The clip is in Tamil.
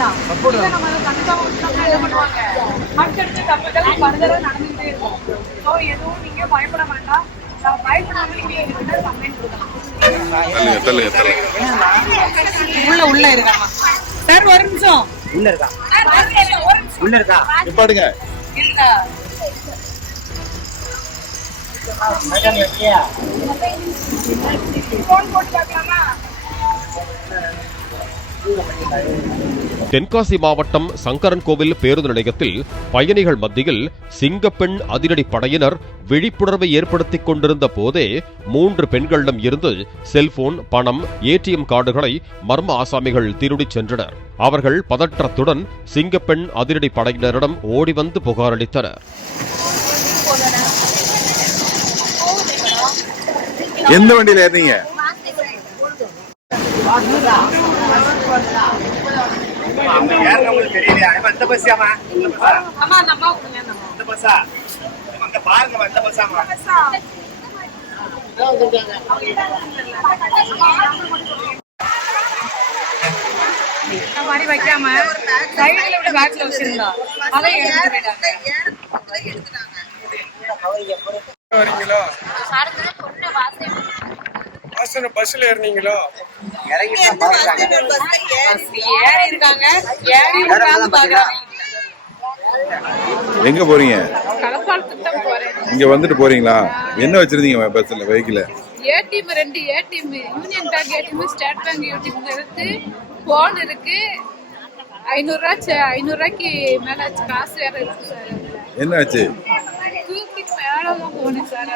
தான். இதை நம்ம கண்டுக்காம விட்டோம்னா என்ன பண்ணுவாங்க? அடுத்தடுத்த தப்புகள் ஃபர்தரா நடந்துகிட்டே இருக்கும். ஸோ எதுவும் நீங்க பயப்பட வேண்டாம். பயப்படாம நீங்க எங்ககிட்ட கம்ப்ளைண்ட் கொடுக்கலாம். உள்ள இருக்காமா சார்? ஒரு நிமிஷம் உள்ள இருக்கா? உள்ள இருக்கா? நிப்பாடுங்க. இல்ல போன் போட்டு பார்க்கலாமா? தென்காசி மாவட்டம் சங்கரன்கோவில் பேருந்து நிலையத்தில் பயணிகள் மத்தியில் சிங்கப்பெண் அதிரடி படையினர் விழிப்புணர்வை ஏற்படுத்திக் கொண்டிருந்த போதே 3 பெண்களிடம் இருந்து செல்போன், பணம், ஏடிஎம் கார்டுகளை மர்ம ஆசாமிகள் திருடிச் சென்றனர். அவர்கள் பதற்றத்துடன் சிங்கப்பெண் அதிரடி படையினரிடம் ஓடி வந்து புகாரளித்தனர். எந்த வண்டியில ஏறீங்க? மாதிரி வைக்காம சைடுல விட பேக்ல வச்சிருந்தா அதை பஸ்ல ஏறினீங்களோ? ஏறி இருக்காங்க. ஏறி பாக்குறாங்க. எங்க போறீங்க? கடப்பாளத்துக்கு தான் போறேன். இங்க வந்துட்டு போறீங்களா? என்ன வச்சிருந்தீங்க பஸ்ல, vehicle? ATM 2 ATM, union bank ATM, state bank ATM இருக்கு, போன் இருக்கு. 500 ரூபாய்க்கு மேல காசு வேற இருக்கு சார். என்ன ஆச்சு? தூக்கிட்டு மேலதான் போனேன் சார்.